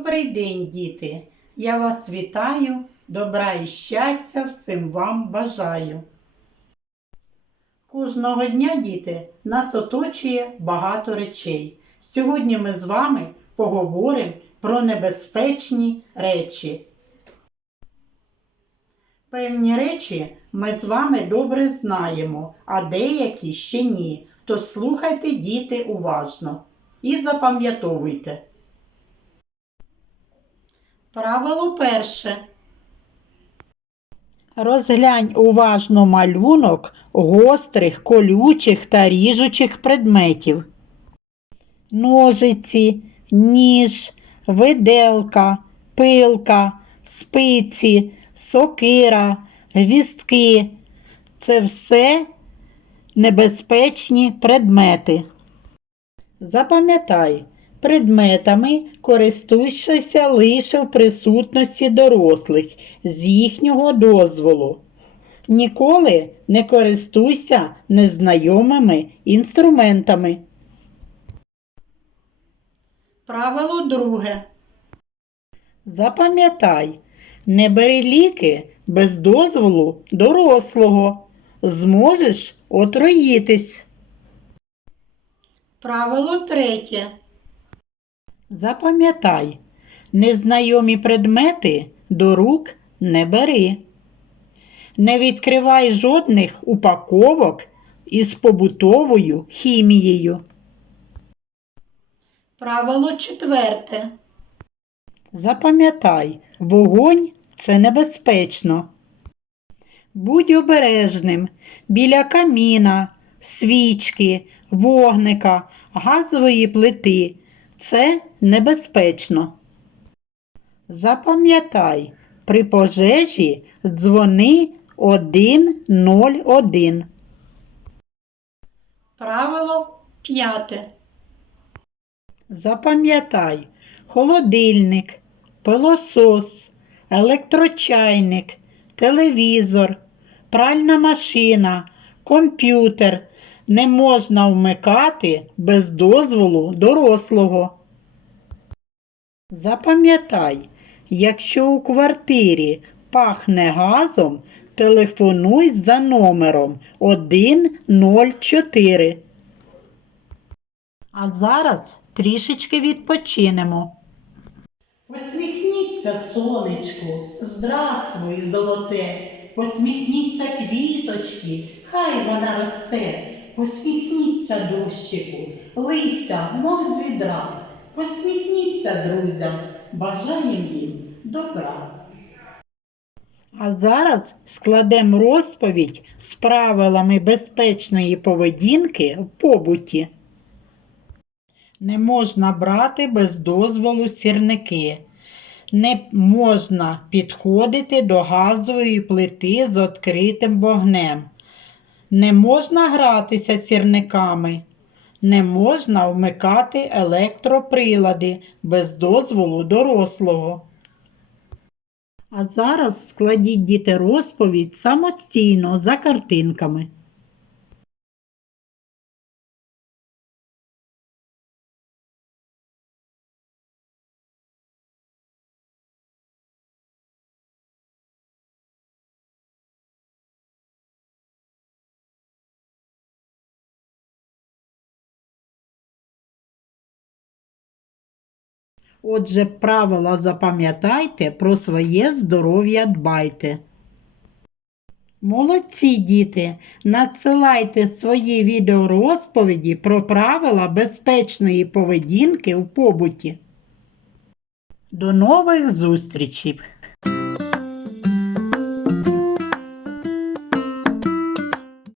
Добрий день, діти! Я вас вітаю, добра і щастя всім вам бажаю. Кожного дня, діти, нас оточує багато речей. Сьогодні ми з вами поговоримо про небезпечні речі. Певні речі ми з вами добре знаємо, а деякі ще ні. Тож слухайте, діти, уважно і запам'ятовуйте. Правило перше. Розглянь уважно малюнок гострих, колючих та ріжучих предметів. Ножиці, ніж, виделка, пилка, спиці, сокира, гвістки це все небезпечні предмети. Запам'ятай, предметами користуйся лише в присутності дорослих з їхнього дозволу. Ніколи не користуйся незнайомими інструментами. Правило друге. Запам'ятай, не бери ліки без дозволу дорослого. Зможеш отруїтись. Правило третє. Запам'ятай, незнайомі предмети до рук не бери. Не відкривай жодних упаковок із побутовою хімією. Правило четверте. Запам'ятай, вогонь це небезпечно. Будь обережним біля каміна, свічки, вогника, газової плити. Це небезпечно. Запам'ятай, при пожежі дзвони 101. Правило п'яте. Запам'ятай, холодильник, пилосос, електрочайник, телевізор, пральна машина, комп'ютер не можна вмикати без дозволу дорослого. Запам'ятай, якщо у квартирі пахне газом, телефонуй за номером 104. А зараз трішечки відпочинемо. Посміхніться, сонечку, здравствуй, золоте, посміхніться квіточки, хай вона росте, посміхніться дощику, лися, мов з відра, посміхніться друзям, бажаєм їм добра. А зараз складемо розповідь з правилами безпечної поведінки в побуті. Не можна брати без дозволу сірники. Не можна підходити до газової плити з відкритим вогнем. Не можна гратися сірниками. Не можна вмикати електроприлади без дозволу дорослого. А зараз складіть діти розповідь самостійно за картинками. Отже, правила запам'ятайте, про своє здоров'я дбайте. Молодці діти! Надсилайте свої відеорозповіді про правила безпечної поведінки в побуті. До нових зустрічей!